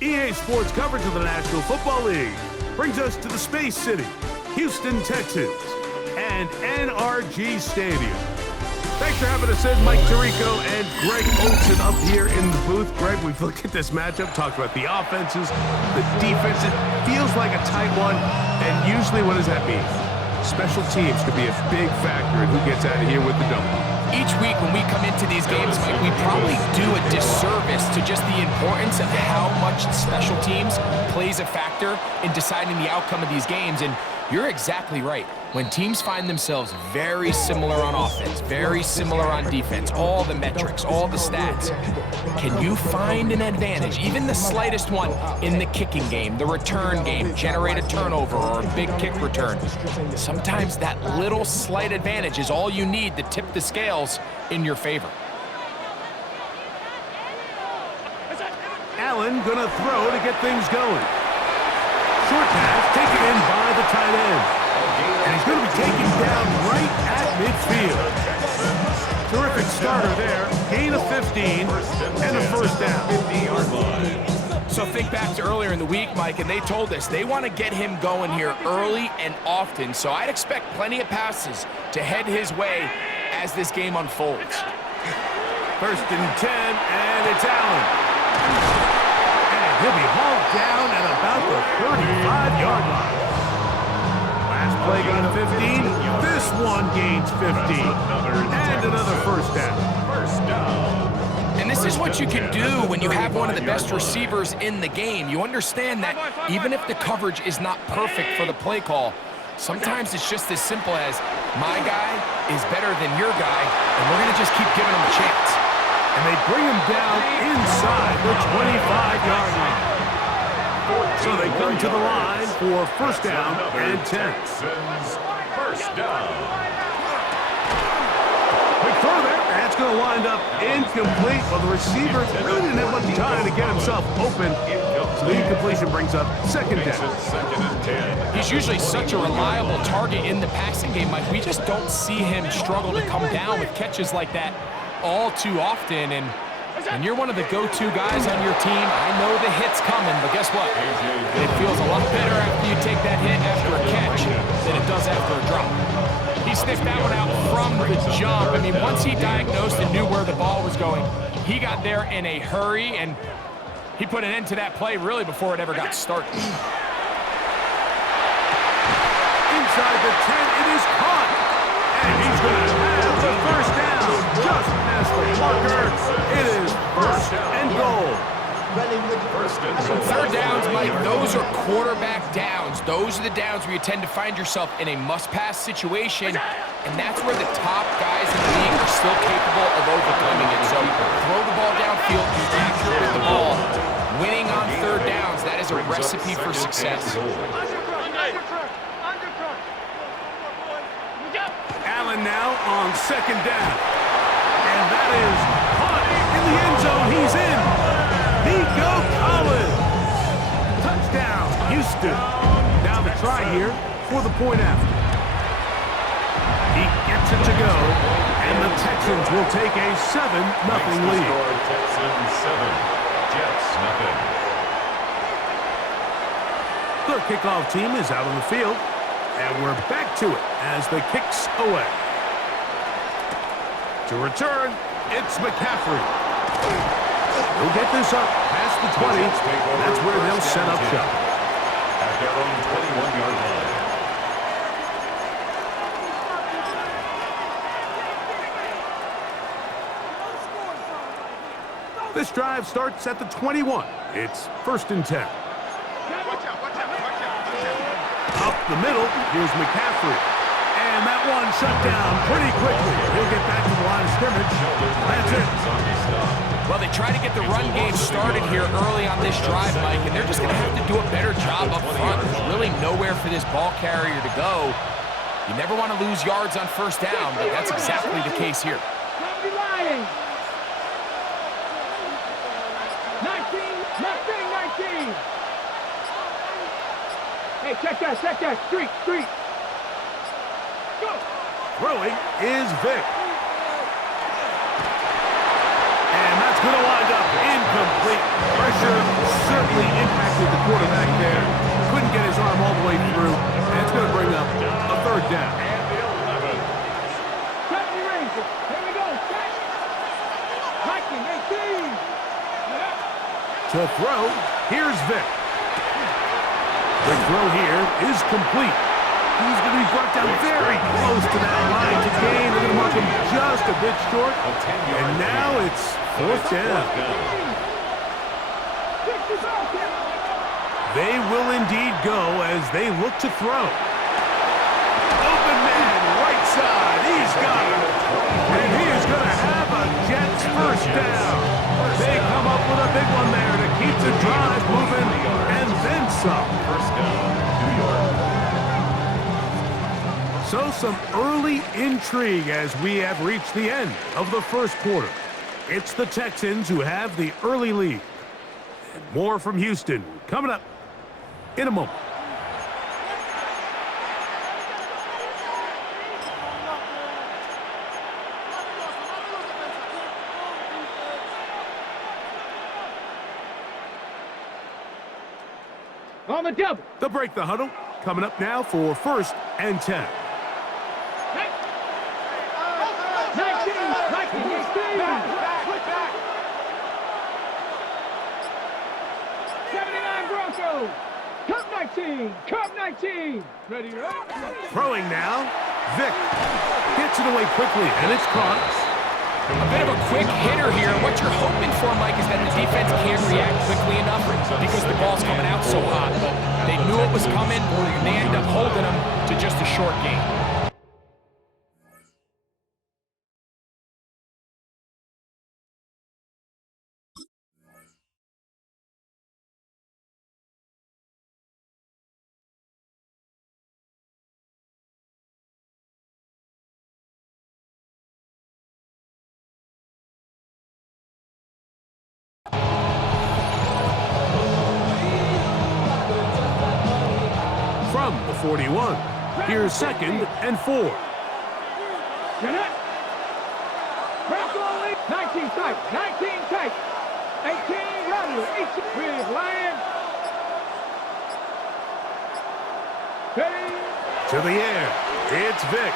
EA Sports coverage of the National Football League brings us to the Space City, Houston, Texas, and NRG Stadium. Thanks for having us in, Mike Tirico and Greg Olson up here in the booth. Greg, we've looked at this matchup, talked about the offenses, the defense. It feels like a tight one, and usually what does that mean? Special teams could be a big factor in who gets out of here with the W. Each week when we come into these games, Mike, we probably do a disservice to just the importance of how much special teams plays a factor in deciding the outcome of these games. And you're exactly right. When teams find themselves very similar on offense, very similar on defense, all the metrics, all the stats, can you find an advantage, even the slightest one, in the kicking game, the return game, generate a turnover or a big kick return? Sometimes that little slight advantage is all you need to tip the scales in your favor. Allen gonna throw to get things going. Short pass taken in by the tight end. And he's going to be taken down right at midfield. Terrific starter there. Gain of 15 and a first down. So think back to earlier in the week, Mike, and they told us they want to get him going here early and often. So I'd expect plenty of passes to head his way as this game unfolds. First and 10, and it's Allen. And he'll be hauled down at about the 35-yard line. Play gain of 15. This one gains 15. And another first down. And this is what you can do when you have one of the best receivers in the game. You understand that even if the coverage is not perfect for the play call, sometimes it's just as simple as my guy is better than your guy, and we're going to just keep giving him a chance. And they bring him down inside the 25-yard line. So they come to the line for first down and 10. First down. Quick throw there. That's going to wind up incomplete. Well, the receiver really didn't have much time to get himself open. So the incompletion brings up second down. Second and 10. He's usually such a reliable target in the passing game, Mike. We just don't see him struggle to come down with catches like that all too often. And you're one of the go-to guys on your team. I know the hit's coming, but guess what? It feels a lot better after you take that hit after a catch than it does after a drop. He sniffed that one out from the jump. I mean, once he diagnosed and knew where the ball was going, he got there in a hurry, and he put an end to that play really before it ever got started. Inside the 10, it is caught. And he's going to have the first down. Just past the marker. It is first and goal. Third downs, Mike, those are quarterback downs. Those are the downs where you tend to find yourself in a must-pass situation, and that's where the top guys in the league are still capable of overcoming it. So throw the ball downfield, be accurate with the ball. Winning on third downs, that is a recipe for success. Allen now on second down. And that is caught in the end zone. He's in. Nico Collins. Touchdown, Houston. Now the try here for the point after. He gets it to go. And the Texans will take a 7-0 lead. Texans 7, Jets nothing. The kickoff team is out on the field. And we're back to it as the kick's away. To return, it's McCaffrey. He'll get this up past the 20. That's where they'll set up shop. At their own 21-yard line. This drive starts at the 21. It's first and 10. Up the middle, here's McCaffrey. And that one shut down pretty quickly. He'll get back to the line of scrimmage. That's it. Well, they try to get the run game started here early on this drive, Mike, and they're just going to have to do a better job up front. There's really nowhere for this ball carrier to go. You never want to lose yards on first down, but that's exactly the case here. 19. Hey, check that, street. Go! Throwing is Vic. And that's going to wind up Incomplete. Pressure certainly impacted the quarterback there. Couldn't get his arm all the way through. And it's going to bring up a third down. And the 11. Set the Rangers. Here we go. Set. Hiking 18. To throw, here's Vic. The throw here is complete. He's going to be brought down very close to that line to gain. They're going to mark him just a bit short. And now it's fourth down. They will indeed go as they look to throw. Open man, right side. He's got it. And he is going to have a Jets first down. They come up with a big one there to keep the drive moving and then some. First down, New York. So some early intrigue as we have reached the end of the first quarter. It's the Texans who have the early lead. And more from Houston coming up in a moment. On the double. The break the huddle coming up now for 1st and 10. 19. Back. 79 Broncos. Cup 19. Ready, right? Throwing now, Vic gets it away quickly, and it's caught. A bit of a quick hitter here. What you're hoping for, Mike, is that the defense can't react quickly enough because the ball's coming out so hot. But they knew it was coming, and they end up holding them to just a short game. From the 41, here's 2nd and 4. Jeanette. Bronco lead. 19 tight. 18 Rattler. 18 with Lion. Ready. To the air, it's Vic.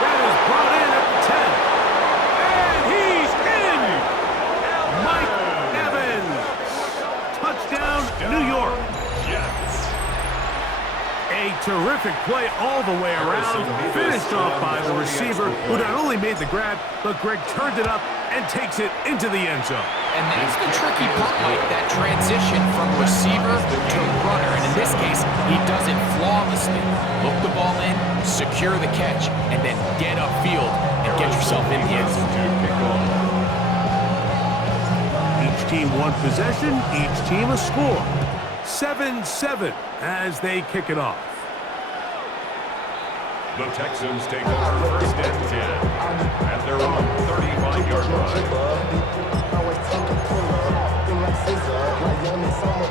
That is brought in at the 10. And he's in! Mike Evans. Touchdown, New York. Jets. A terrific play all the way around, finished off by the receiver, who not only made the grab, but Greg turned it up and takes it into the end zone. And that's the tricky part, Mike, that transition from receiver to runner. And in this case, he does it flawlessly. Look the ball in, secure the catch, and then get upfield and get yourself in the end zone. Each team one possession, each team a score. 7-7 as they kick it off. The Texans take over 1st and 10 at their own 35-yard line.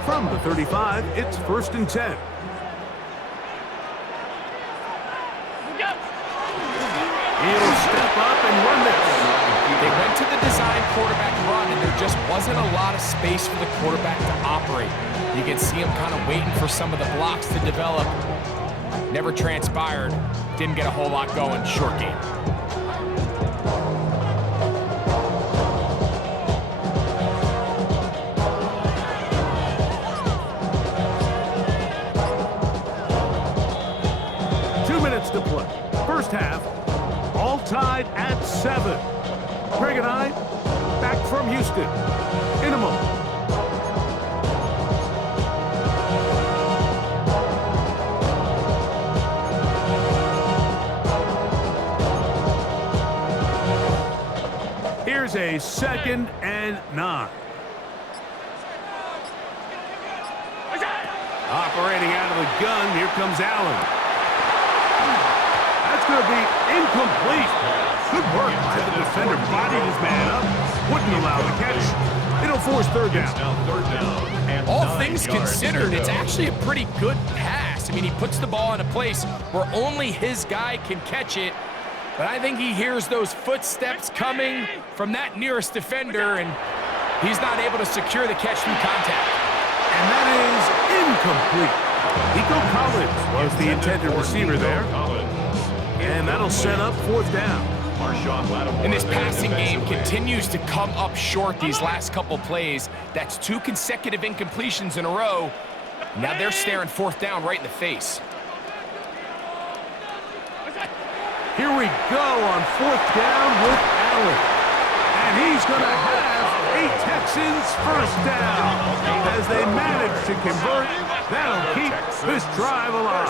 From the 35, it's 1st and 10. He'll step up and run this. They went to the design quarterback run, and there just wasn't a lot of space for the quarterback to operate. You can see him kind of waiting for some of the blocks to develop. Never transpired. Didn't get a whole lot going. Short game. To play. First half, all tied at 7. Greg and I, back from Houston in a moment. Here's a 2nd and 9. Operating out of the gun, here comes Allen. That's going to be incomplete. Good work by the defender. Bodied his man up. Wouldn't allow the catch. It'll force 3rd down. Now 3rd down and All 9 things yards considered, to it's go. actually a pretty good pass. I mean, he puts the ball in a place where only his guy can catch it. But I think he hears those footsteps coming from that nearest defender, and he's not able to secure the catch through contact. And that is incomplete. Nico Collins was the intended receiver there. And that'll set up 4th down. And this passing game continues to come up short these last couple plays. That's 2 consecutive incompletions in a row. Now they're staring 4th down right in the face. Here we go on 4th down with Allen. And he's going to have a Texans 1st down. As they manage to convert, that'll keep this drive alive.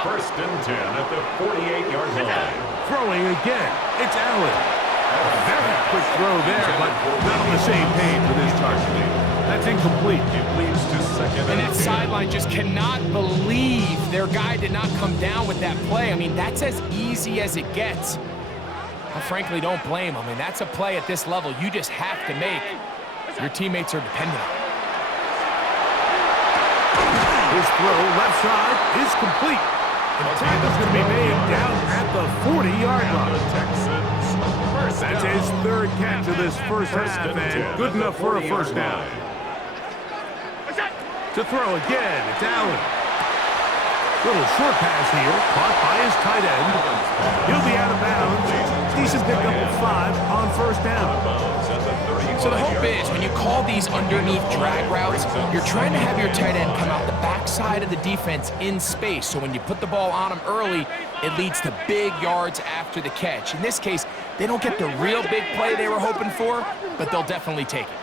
1st and 10 at the 48-yard line. Throwing again, it's Allen. A very quick throw there, but not on the same page with his target. That's incomplete. It leads to 2nd And that sideline just cannot believe their guy did not come down with that play. I mean, that's as easy as it gets. I frankly don't blame him. I mean, that's a play at this level you just have to make. Your teammates are dependent on it. His throw left side is complete. And the tackle's going to be made down at the 40-yard line. That's his 3rd catch of this first half, and good enough for a 1st down. To throw again, it's Allen. Little short pass here, caught by his tight end. He'll be out of bounds. Decent pickup of 5 on 1st down. So the hope is, when you call these underneath drag routes, you're trying to have your tight end come out the backside of the defense in space. So when you put the ball on him early, it leads to big yards after the catch. In this case, they don't get the real big play they were hoping for, but they'll definitely take it.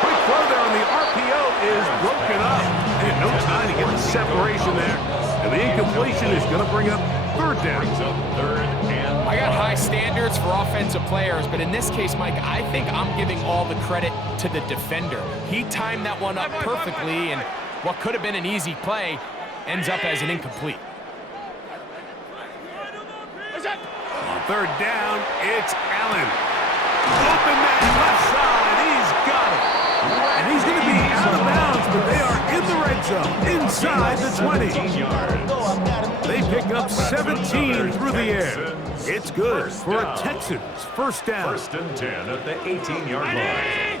Quick throw there on the RPO is broken up. And no time to get the separation there. And the incompletion is going to bring up 3rd down. I got high standards for offensive players, but in this case, Mike, I think I'm giving all the credit to the defender. He timed that one up perfectly, and what could have been an easy play ends up as an incomplete. On 3rd down, it's Allen. Open man left side, he's got it. And he's going to be out of bounds, but they are in the red zone, inside the 20. They pick up 17 through the air. It's good for a Texans 1st down. 1st and 10 at the 18-yard line.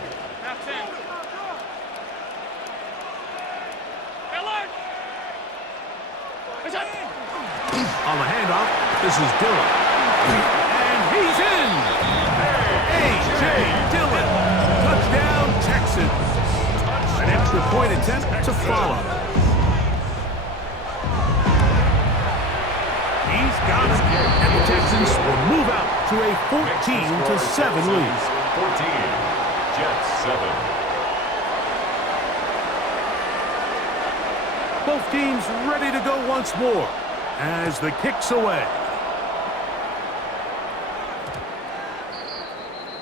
On the handoff, this is Dillon. And he's in! A.J. Dillon. Touchdown, Texans. An extra point attempt to follow. He's got it. And the Texans will move out to a 14-7 lead. 14. Jets 7. Both teams ready to go once more as the kick's away.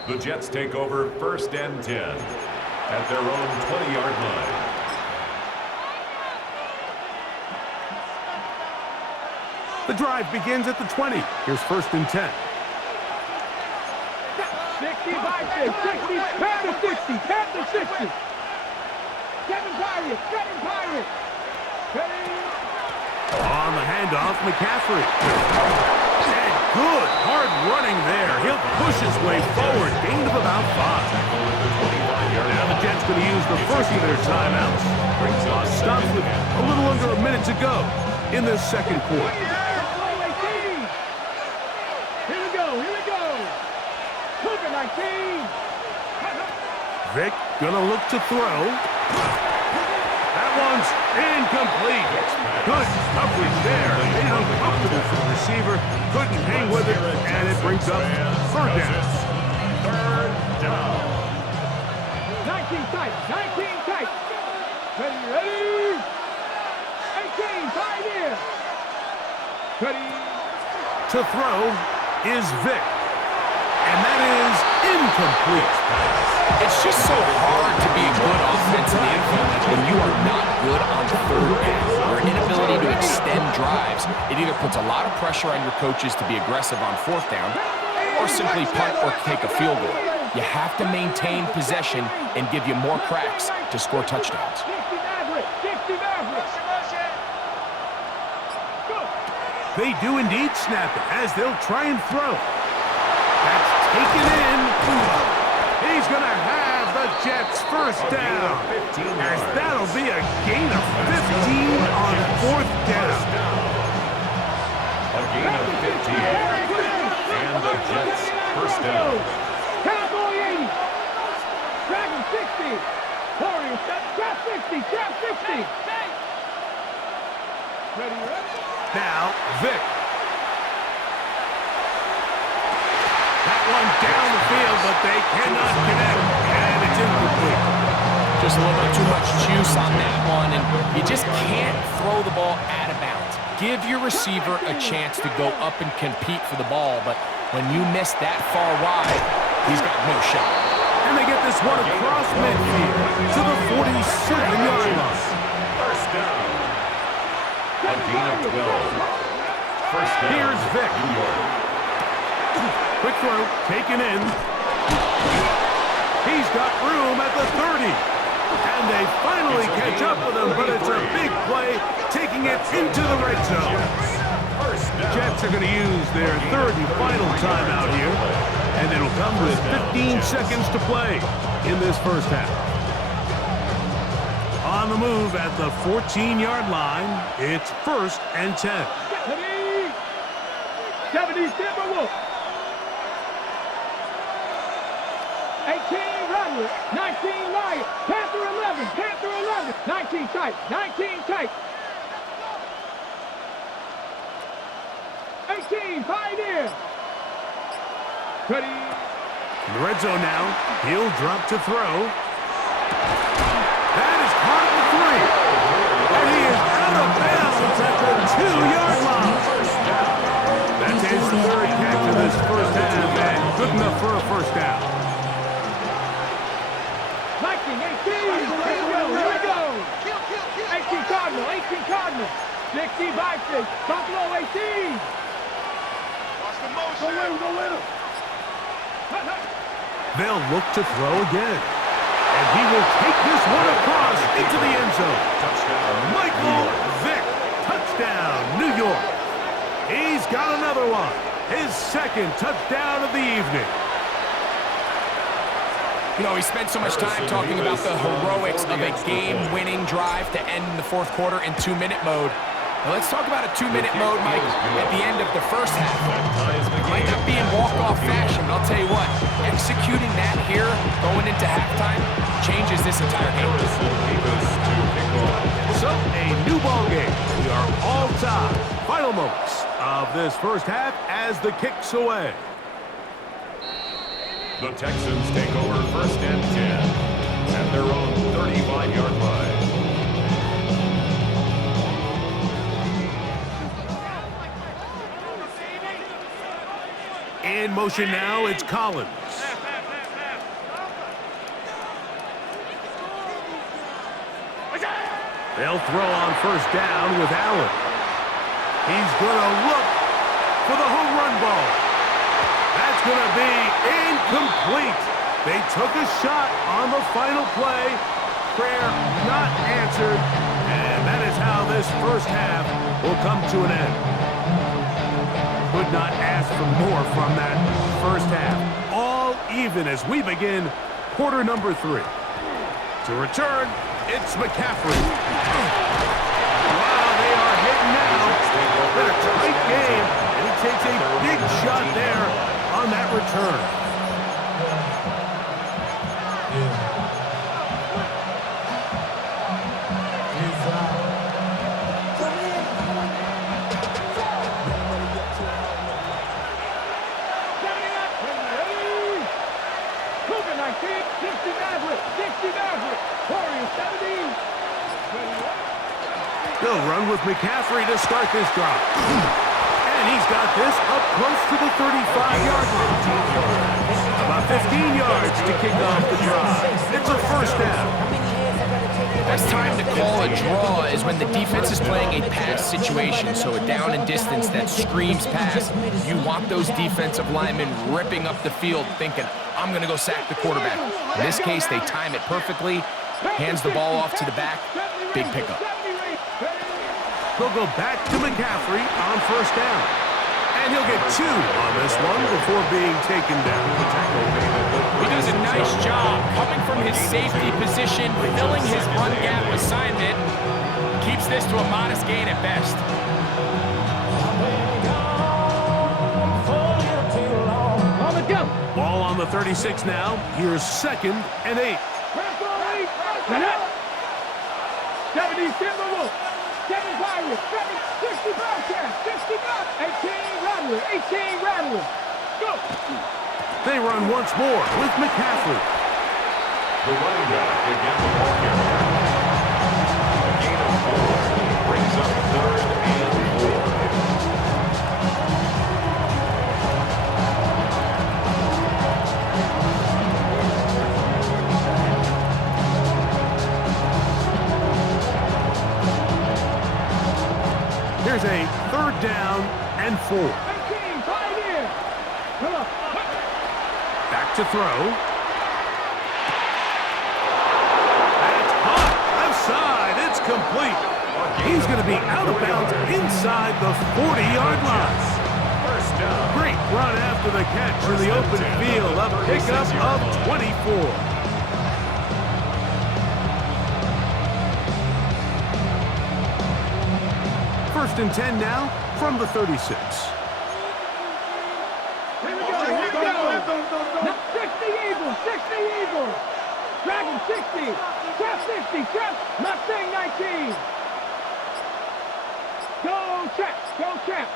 The Jets take over 1st and 10 at their own 20-yard line. The drive begins at the 20. Here's 1st and 10. 60 by 60, Panther 60, Panther 60. Kevin Pirate. On the handoff, McCaffrey. And good, hard running there. He'll push his way forward. Gain of about 5. Now the Jets going to use the first of their timeouts. Stops with a little under a minute to go in this 2nd quarter. Here we go. Cougar 19. Vic gonna look to throw. That one's incomplete. Good coverage there. Made it uncomfortable for the receiver. Couldn't hang with it, and it brings up 3rd down. 3rd down. 19 tight. Ready. 18, 5 here. Ready. To throw is Vic. And that is incomplete. It's just so hard to be a good offensive infield when you are not good on 3rd down. Or an inability to extend drives. It either puts a lot of pressure on your coaches to be aggressive on 4th down, or simply punt or take a field goal. You have to maintain possession and give you more cracks to score touchdowns. 60 Mavericks. They do indeed snap it as they'll try and throw. That's taken in. He's going to have the Jets first down. As that'll be a gain of 15 on fourth down. A gain of 15. And the Jets first down. Cowboy 80. Dragon 60. Warriors, trap 60. Trap 60. Ready, ready? Now, Vic. That one down the field, but they cannot connect. And it's incomplete. Just a little bit too much juice on that one, and you just can't throw the ball out of bounds. Give your receiver a chance to go up and compete for the ball, but when you miss that far wide, he's got no shot. And they get this one across midfield to the 47-yard line. First down. A gain of 12. First down. Here's Vic. New York. Quick throw, taken in. He's got room at the 30. And they finally catch up with him, but it's a big play, taking it into the red zone. Jets are going to use their third and final timeout here, and it'll come with 15 seconds to play in this first half. On the move at the 14-yard line, it's 1st and 10. 70 Timberwolves. 18 Rattlers. 19 Lions. Panther 11. Panther 11. 19 tight. 19 tight. 18 Pioneer. Ready. In the red zone now, he'll drop to throw. That is caught at the 3. And he is out of bounds at the 2-yard line. That's his third catch of this first half, and good enough for a first down. Viking 18. Here we go. 18 Cardinal. 18 Cardinal. 60 Vikings. Buffalo 18. Go win, go win. They'll look to throw again. And he will take this one across into the end zone. Michael Vick. Touchdown, New York. He's got another one. His second touchdown of the evening. You know, he spent so much time talking about the heroics of a game-winning drive to end the fourth quarter in 2-minute mode. Now let's talk about a 2-minute mode, Mike, at the end of the first half. It might not be in walk-off fashion, but I'll tell you what, executing that here, going into halftime, changes this entire game. So, a new ball game. We are all tied. Final moments of this first half as the kick's away. The Texans take over 1st and 10 at their own 35-yard line. In motion now, it's Collins. They'll throw on first down with Allen. He's going to look for the home run ball. That's going to be incomplete. They took a shot on the final play. Prayer not answered. And that is how this first half will come to an end. Could not ask for more from that first half. All even as we begin quarter number 3. To return, it's McCaffrey. Wow, they are hitting now. Been a tight game, and he takes a big shot there on that return. They'll run with McCaffrey to start this drive. And he's got this up close to the 35-yard line. About 15 yards to kick off the drive. It's a first down. Best time to call a draw is when the defense is playing a pass situation, so a down and distance that screams pass. You want those defensive linemen ripping up the field thinking, I'm going to go sack the quarterback. In this case, they time it perfectly, hands the ball off to the back, big pickup. They'll go back to McCaffrey on first down. And he'll get 2 on this one before being taken down. He does a nice job coming from his safety position, filling his run gap assignment. Keeps this to a modest gain at best. Ball on the 36 now. Here's 2nd and 8. 70 Timberwolves. 7 Pirates. 60 Bobcats. 60 Bucks. 18 Rattlers. 18 Rattlers. Go. They run once more with McCaffrey. The running back again the ball carrier. A gain of 4 brings up 3rd and 4. Here's a 3rd down and 4. 18 Pioneer. Come on. Back to throw. That's hot. Left side. It's complete. He's going to be out of bounds inside the 40-yard line. First down. Great run after the catch in the open field. A pickup of 24. 1st and 10 now from the 36. Here we go. Here we go. 60 Eagles. 60 Eagles. Dragon 60. Trap 60. Trap. Mustang 19. Go Trap. Go Trap.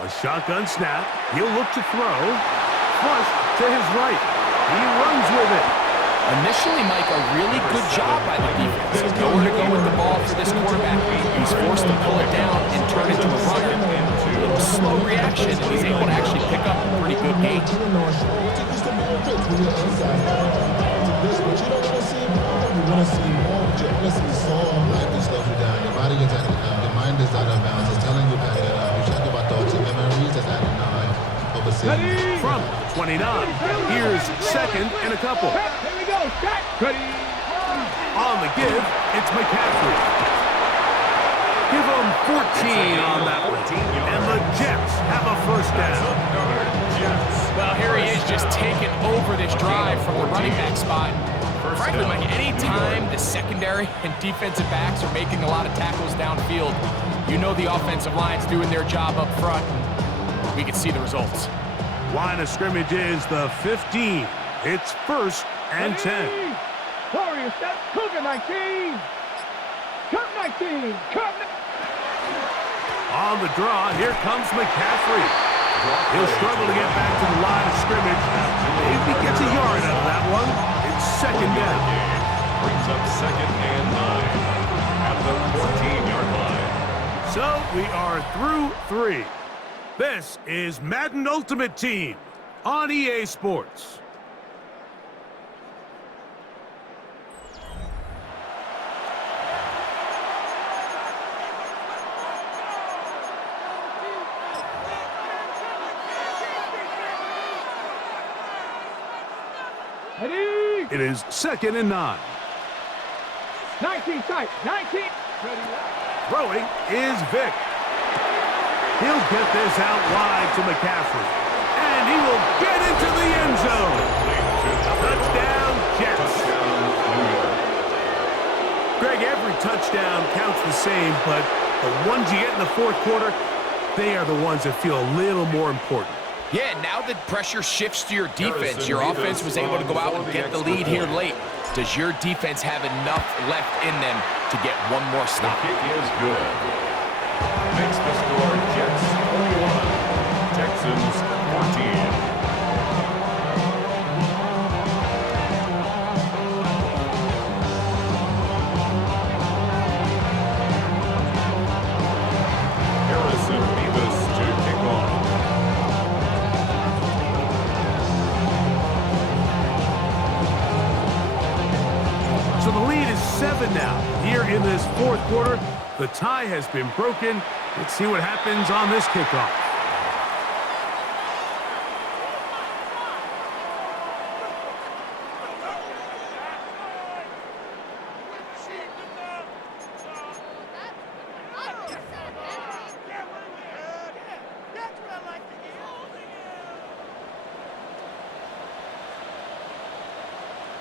A shotgun snap. He'll look to throw. Flush to his right. He runs with it. Initially, Mike, a really good job by the defense. Nowhere to go with the ball for this quarterback. He's forced to pull it down and turn it into a runner. A little slow reaction, and he's able to actually pick up a pretty good gain. From 29, here's 2nd and a couple. Here we go. Start. Ready. On the give, it's McCaffrey. Give him 14 on that one. And the Jets have a 1st down. Well, here he is just taking over this drive from the running back spot. Frankly, Mike, any time the secondary and defensive backs are making a lot of tackles downfield, you know the offensive line's doing their job up front. We can see the results. Line of scrimmage is the 15. It's 1st and 10. Warriors step. Cougar 19. Cup 19. Cup. On the draw, here comes McCaffrey. He'll struggle to get back to the line of scrimmage. If he gets a yard out of that one, it's 2nd down. Brings up 2nd and 9 at the 14-yard line. So we are through 3. This is Madden Ultimate Team on EA Sports. Ready. It is 2nd and 9. 19 tight. 19. Throwing is Vic. He'll get this out wide to McCaffrey. And he will get into the end zone. Touchdown, Jets. Greg, every touchdown counts the same, but the ones you get in the 4th quarter, they are the ones that feel a little more important. Yeah, now the pressure shifts to your defense. Your offense was able to go out and get the lead here late. Does your defense have enough left in them to get one more stop? The kick is good. Makes the score Jets 41, Texans 14. Harrison Beavis to kick off. So the lead is 7 now. Here in this 4th quarter, the tie has been broken. Let's see what happens on this kickoff.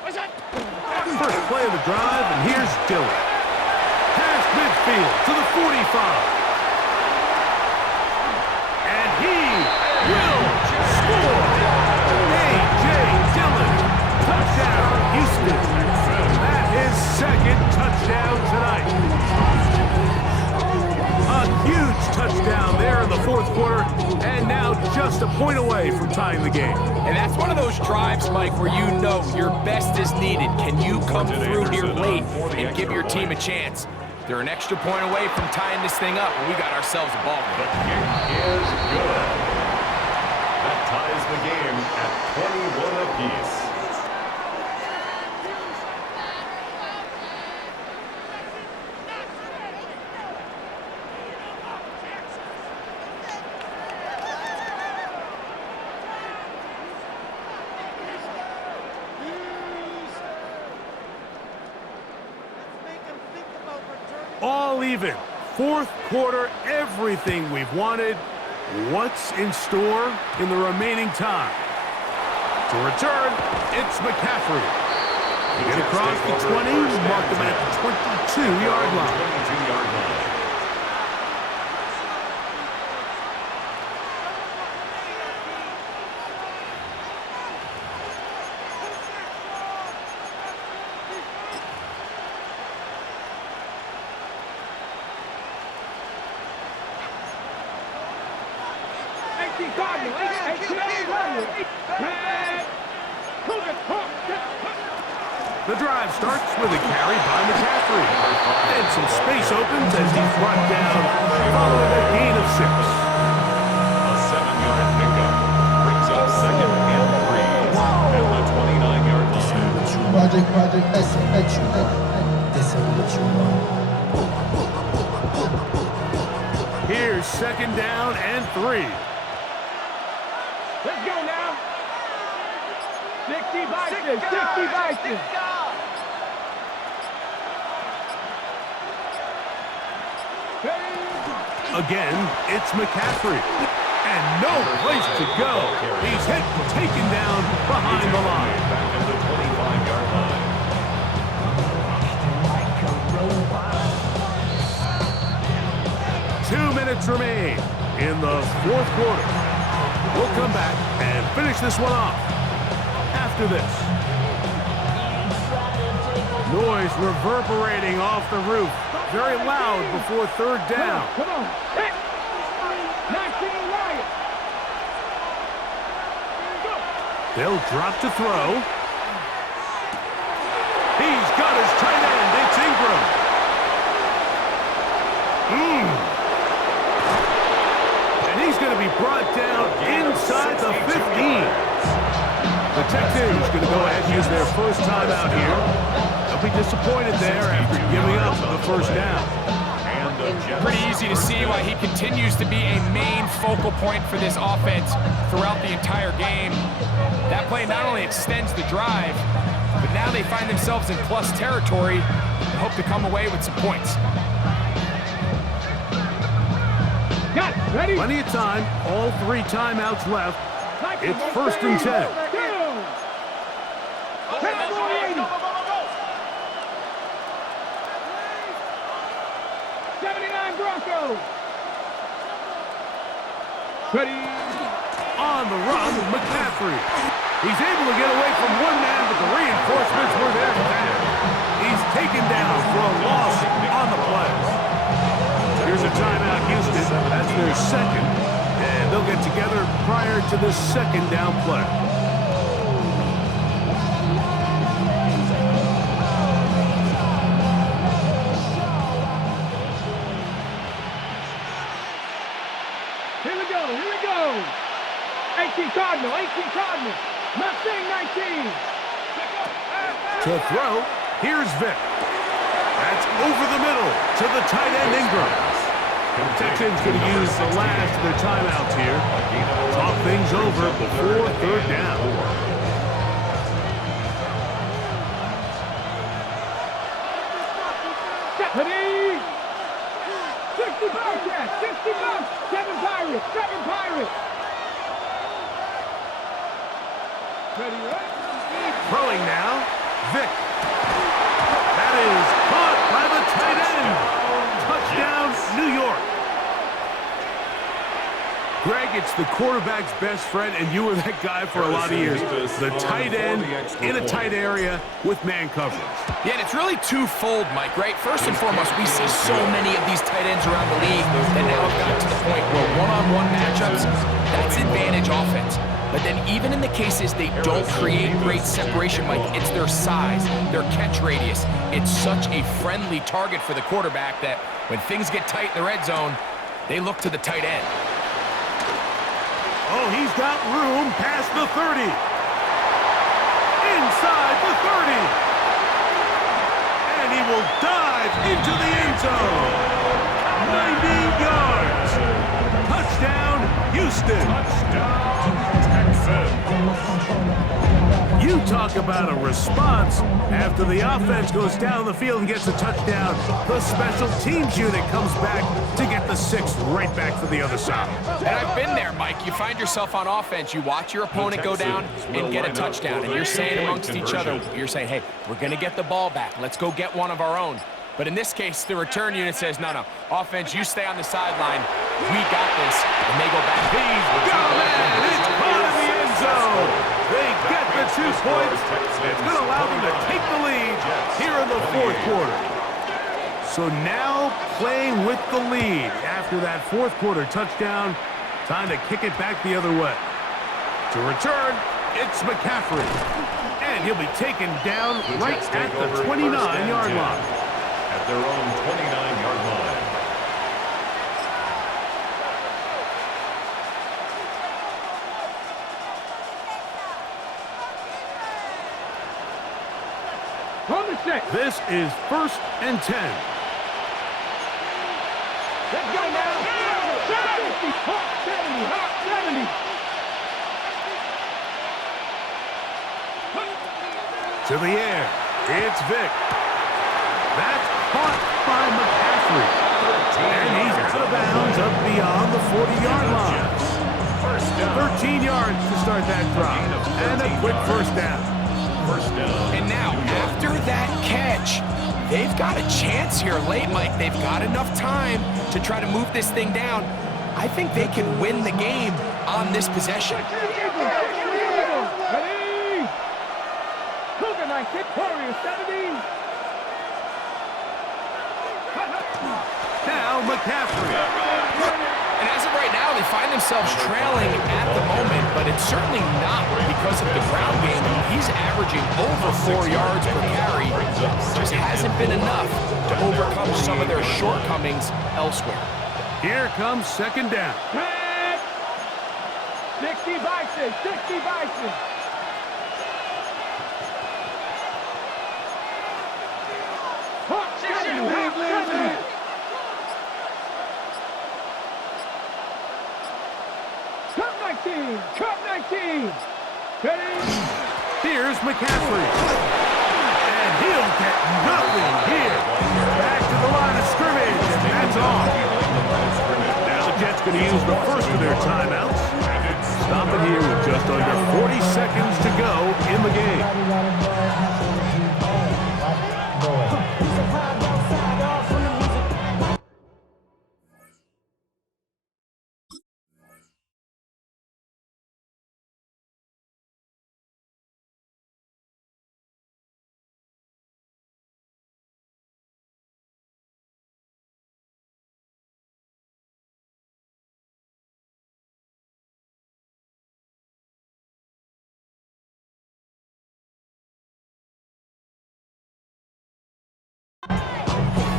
First play of the drive, and here's Dillon. Past midfield to the 45. And he will score. A.J. Dillon. Touchdown, Houston. That is second touchdown tonight. A huge touchdown there in the fourth quarter, and now just a point away from tying the game. And that's one of those drives, Mike, where you know your best is needed. Can you come through here late and give your team a chance? They're an extra point away from tying this thing up, and we got ourselves a ball game. The kick is good. That ties the game at 21 apiece. All even. Fourth quarter, everything we've wanted. What's in store in the remaining time? To return, it's McCaffrey. Get across the 20, mark them at the 22-yard line. 22-yard line. The drive starts with a carry by McCaffrey. And some space opens as he's brought down following a gain of 6. A 7-yard pickup brings up second and 3 at the 29-yard line. Project, this is what you want. Here's second down and 3. Let's go now. 60 Vikings, 60 Vikings. Again, it's McCaffrey. And no place to go. He's hit and taken down behind the line. Back at the 25-yard line. 2 minutes remain in the fourth quarter. We'll come back and finish this one off after this. Noise reverberating off the roof. Very loud before third down. Come on. Hit. 19 Lions. They'll drop to throw. He's got his tight end. It's Ingram. And he's going to be brought down inside the 15. The Texans going to go ahead and use their first timeout here. They'll be disappointed there after giving up the first down. Pretty easy to see why he continues to be a main focal point for this offense throughout the entire game. That play not only extends the drive, but now they find themselves in plus territory and hope to come away with some points. Got it. Ready? Plenty of time. All 3 timeouts left. It's first and 10. Ready? On the run, McCaffrey. He's able to get away from one man, but the reinforcements were there fast. He's taken down for a loss on the play. Here's a timeout, Houston. That's their second. And they'll get together prior to the second down play. Here we go. 18 Cardinal. Mustang 19. To throw, here's Vic. That's over the middle to the tight end Ingram. Texans going to use the last of their timeouts here. Talk things over before third down. Stephanie! 65 Jack! 65! 7 Pirates! Ready, right? Throwing now, Greg, it's the quarterback's best friend, and you were that guy for a lot of years. The tight end in a tight area with man coverage. Yeah, and it's really twofold, Mike, right? First and foremost, we see so many of these tight ends around the league that now have gotten to the point where one-on-one matchups, that's advantage offense. But then even in the cases they don't create great separation, Mike, it's their size, their catch radius. It's such a friendly target for the quarterback that when things get tight in the red zone, they look to the tight end. Oh, he's got room past the 30. Inside the 30. And he will dive into the end zone. 90 yards. Touchdown, Houston. Touchdown, Texans. You talk about a response. After the offense goes down the field and gets a touchdown, the special teams unit comes back to get the 6 right back for the other side. And I've been there, Mike. You find yourself on offense, you watch your opponent go down and get a touchdown, and you're saying amongst each other, you're saying, hey, we're going to get the ball back. Let's go get one of our own. But in this case, the return unit says, no, offense, you stay on the sideline. We got this. And they go back. He's got it. It's caught in the end zone. They get the 2 points. It's going to allow them to take the lead here in the 4th quarter. So now playing with the lead after that 4th quarter touchdown, time to kick it back the other way. To return, it's McCaffrey. And he'll be taken down right at the 29-yard line. At their own 29-yard line. On the 6. This is 1st and 10. Let's go now. 70. 70. To the air. It's Vic. That's caught by McCaffrey. And he's out of bounds up beyond the 40-yard line. 13 yards to start that drive. And a quick first down. And now, after that catch, they've got a chance here late, Mike. They've got enough time to try to move this thing down. I think they can win the game on this possession. Ready? Cougar 19, Warrior 70. Now McCaffrey. And as of right now, they find themselves trailing at the moment, but it's certainly not because of the ground game. He's averaging over 4 yards per carry. Just hasn't been enough to overcome some of their shortcomings elsewhere. Here comes 2nd down. 60 by 6. 60 by 6. Cup 19. Ready? Here's McCaffrey. And he'll get nothing here. Back to the line of scrimmage, and that's all. Now the Jets going to use the first of their timeouts. Stop it here with just under 40 seconds to go in the game.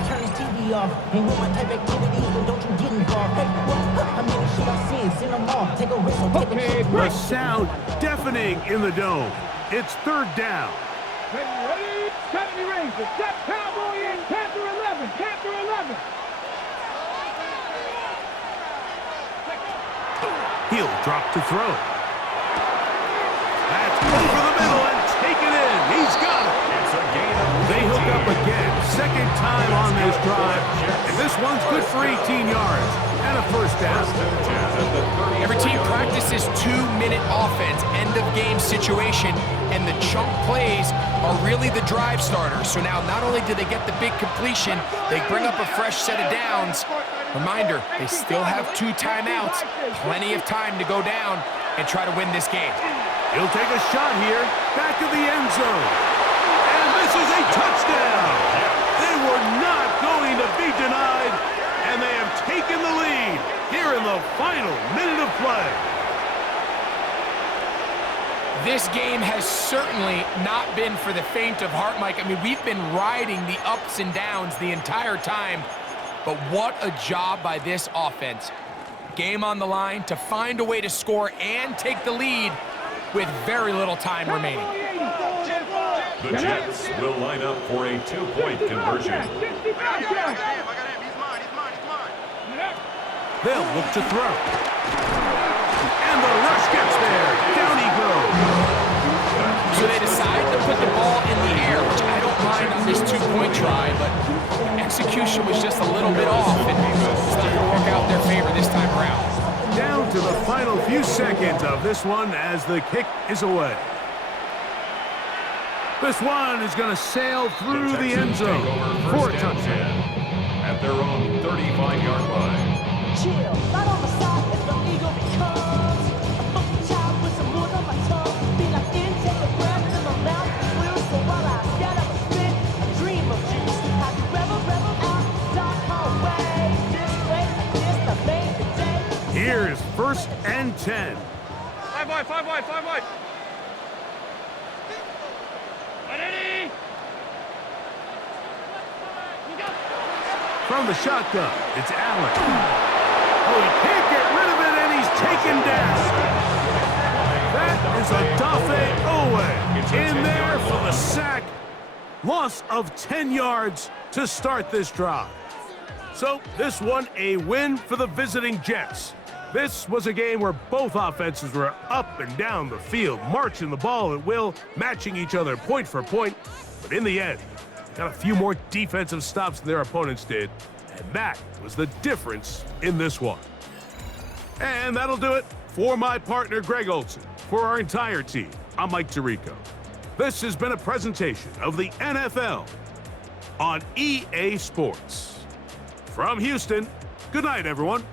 Turn this TV off. Ain't with my type activities, then don't you get involved. Hey, what? I mean, shit I see, send them off. Take a risk, or take a chance. The sound deafening in the dome. It's 3rd down. Ready? 70 Rangers. Step Cowboy in. Panther 11. Panther 11. He'll drop to throw. That's over the middle and taken in. He's got it. They hook up again. 2nd time on this drive. And this one's good for 18 yards and a first down. Every team practices 2-minute offense, end-of-game situation, and the chunk plays are really the drive starters. So now not only do they get the big completion, they bring up a fresh set of downs, Reminder, they still have 2 timeouts. Plenty of time to go down and try to win this game. He'll take a shot here, back of the end zone. And this is a touchdown. They were not going to be denied, and they have taken the lead here in the final minute of play. This game has certainly not been for the faint of heart, Mike. I mean, we've been riding the ups and downs the entire time, but what a job by this offense. Game on the line to find a way to score and take the lead with very little time remaining. The Jets will line up for a 2-point conversion. They'll look to throw. And the rush gets there. Down he goes. So they decide to put the ball in the air, which I don't mind on this 2-point try, but execution was just a little bit off, and it's not going to work out in their favor this time around. Down to the final few seconds of this one as the kick is away. This one is going to sail through the end zone for a touchdown. At their own 35-yard line. Chill, right on the side as the eagle becomes a funky child with some wood on my tongue. Be like in, take a breath in my mouth. Will so while I scatter a spit, a dream of juice. Have you rebel out, dark hallway? This way, like this, I made the day. Here's 1st and 10. 5 wide, 5 wide, 5 wide. Ready? From the shotgun, it's Allen. Oh, he can't get rid of it, and he's taken down. That is Odafe Owe in there for the sack. Loss of 10 yards to start this drive. So this one a win for the visiting Jets. This was a game where both offenses were up and down the field, marching the ball at will, matching each other point for point. But in the end, got a few more defensive stops than their opponents did, and that was the difference in this one. And that'll do it for my partner, Greg Olson. For our entire team, I'm Mike Tirico. This has been a presentation of the NFL on EA Sports. From Houston, good night, everyone.